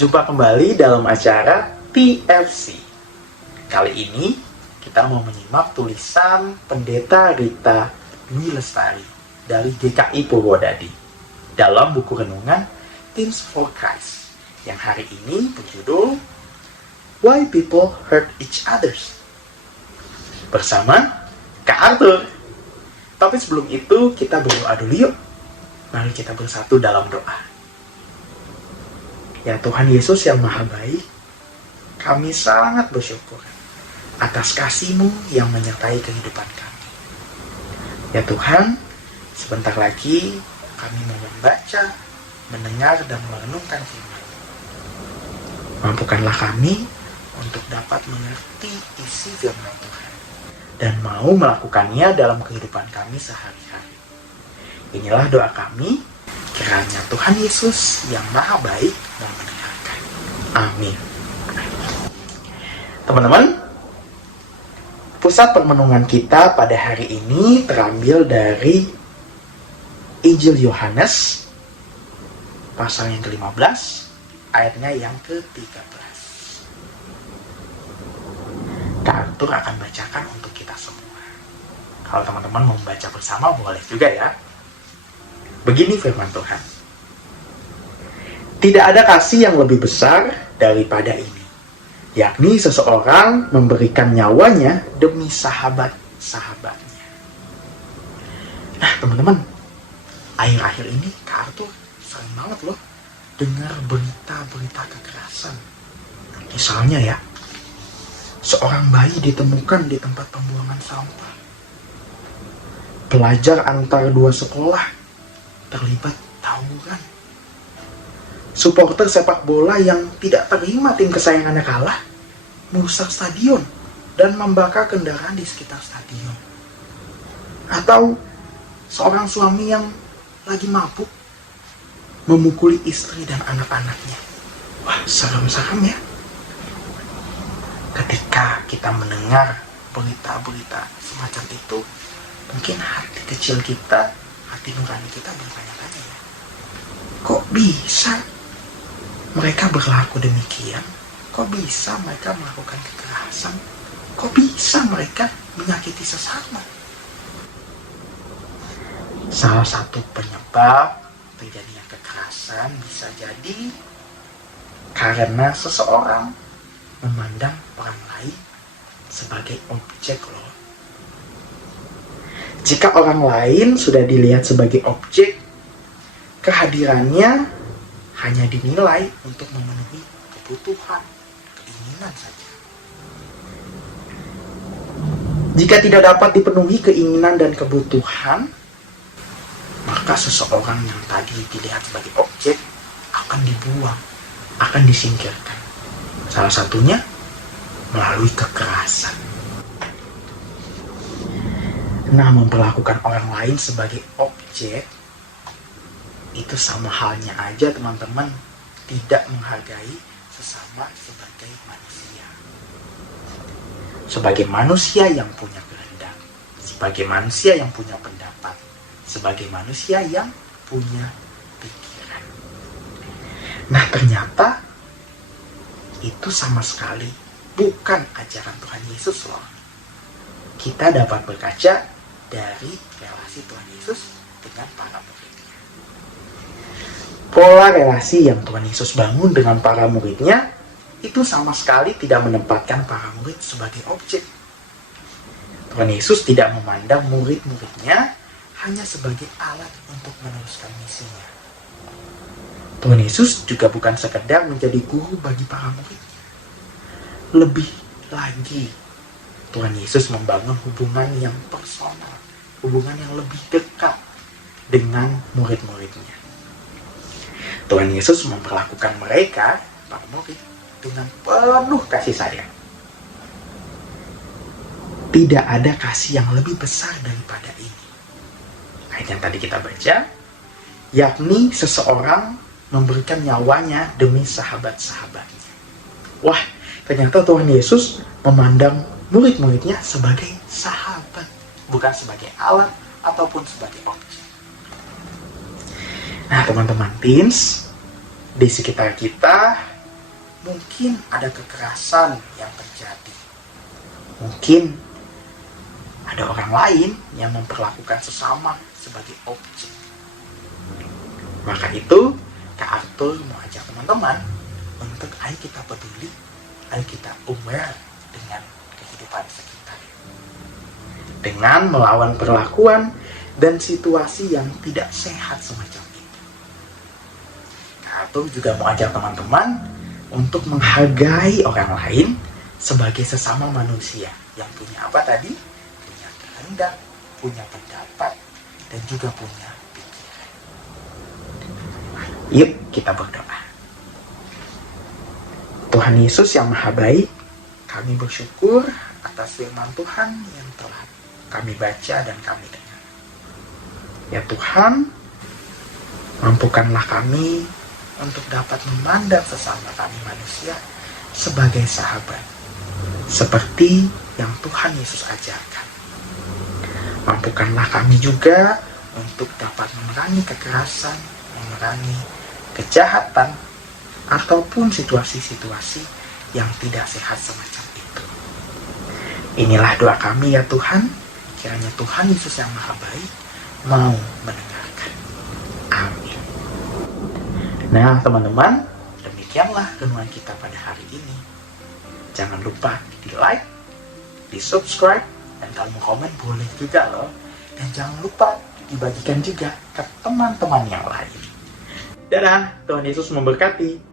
Jumpa kembali dalam acara TFC. Kali ini kita mau menyimak tulisan Pendeta Rita Dwi Lestari dari GKI Purwodadi dalam buku renungan Teens for Christ yang hari ini berjudul Why People Hurt Each Others bersama Kak Arthur. Tapi sebelum itu kita berdoa dulu yuk. Mari kita bersatu dalam doa. Ya Tuhan Yesus yang Maha Baik, kami sangat bersyukur atas kasih-Mu yang menyertai kehidupan kami. Ya Tuhan, sebentar lagi kami mau membaca, mendengar, dan merenungkan firman. Mampukanlah kami untuk dapat mengerti isi firman Tuhan dan mau melakukannya dalam kehidupan kami sehari-hari. Inilah doa kami, kiranya Tuhan Yesus yang Maha Baik mau mendengarkan. Amin. Teman-teman, pusat permenungan kita pada hari ini terambil dari Injil Yohanes pasal yang ke-15, ayatnya yang ke-13. Kak Arthur akan bacakan untuk kita semua. Kalau teman-teman mau membaca bersama boleh juga ya. Begini firman Tuhan. Tidak ada kasih yang lebih besar daripada ini, yakni seseorang memberikan nyawanya demi sahabat-sahabatnya. Nah teman-teman, akhir-akhir ini Kak Arthur sering banget loh dengar berita-berita kekerasan. Misalnya ya, seorang bayi ditemukan di tempat pembuangan sampah. Pelajar antar dua sekolah terlibat tawuran. Supporter sepak bola yang tidak terima tim kesayangannya kalah merusak stadion dan membakar kendaraan di sekitar stadion. Atau seorang suami yang lagi mabuk memukuli istri dan anak-anaknya. Wah, serem-serem ya. Ketika kita mendengar berita-berita semacam itu, mungkin hati kecil kita, hati nurani kita bertanya-tanya ya, kok bisa mereka berlaku demikian? Kok bisa mereka melakukan kekerasan? Kok bisa mereka menyakiti sesama? Salah satu penyebab terjadinya kekerasan bisa jadi karena seseorang memandang orang lain sebagai objek loh. Jika orang lain sudah dilihat sebagai objek, kehadirannya hanya dinilai untuk memenuhi kebutuhan, keinginan saja. Jika tidak dapat dipenuhi keinginan dan kebutuhan, maka seseorang yang tadi dilihat sebagai objek akan dibuang, akan disingkirkan. Salah satunya melalui kekerasan. Nah, memperlakukan orang lain sebagai objek itu sama halnya aja teman-teman tidak menghargai sesama sebagai manusia. Sebagai manusia yang punya kehendak, sebagai manusia yang punya pendapat, sebagai manusia yang punya pikiran. Nah, ternyata itu sama sekali bukan ajaran Tuhan Yesus loh. Kita dapat berkaca dari relasi Tuhan Yesus dengan para muridnya. Pola relasi yang Tuhan Yesus bangun dengan para muridnya itu sama sekali tidak menempatkan para murid sebagai objek. Tuhan Yesus tidak memandang murid-muridnya hanya sebagai alat untuk meneruskan misinya. Tuhan Yesus juga bukan sekedar menjadi guru bagi para muridnya. Lebih lagi, Tuhan Yesus membangun hubungan yang personal, hubungan yang lebih dekat dengan murid-muridnya. Tuhan Yesus memperlakukan mereka, para murid, dengan penuh kasih sayang. Tidak ada kasih yang lebih besar daripada ini. Ayat yang tadi kita baca, yakni seseorang memberikan nyawanya demi sahabat-sahabatnya. Wah, ternyata Tuhan Yesus memandang murid-muridnya sebagai sahabat, bukan sebagai alat ataupun sebagai objek. Nah teman-teman teens, di sekitar kita mungkin ada kekerasan yang terjadi. Mungkin ada orang lain yang memperlakukan sesama sebagai objek. Maka itu, Kak Arthur mau ajak teman-teman untuk ayo kita peduli, ayo kita aware dengan kehidupan sekitar. Dengan melawan perlakuan dan situasi yang tidak sehat semacam itu. Kak Arthur juga mau ajak teman-teman untuk menghargai orang lain sebagai sesama manusia yang punya apa tadi? Punya kehendak, punya pendapat, dan juga punya pikiran. Yuk kita berdoa. Tuhan Yesus yang Maha Baik, kami bersyukur atas firman Tuhan yang telah kami baca dan kami dengar. Ya Tuhan, mampukanlah kami untuk dapat memandang sesama kami manusia sebagai sahabat, seperti yang Tuhan Yesus ajarkan. Mampukanlah kami juga untuk dapat memerangi kekerasan, memerangi kejahatan, ataupun situasi-situasi yang tidak sehat semacam itu. Inilah doa kami ya Tuhan, kiranya Tuhan Yesus yang Maha Baik mau mendengarkan. Amin. Nah teman-teman, demikianlah renungan kita pada hari ini. Jangan lupa di like, di subscribe, dan kalau mau komen boleh juga loh. Dan jangan lupa dibagikan juga ke teman-teman yang lain. Dadah, Tuhan Yesus memberkati.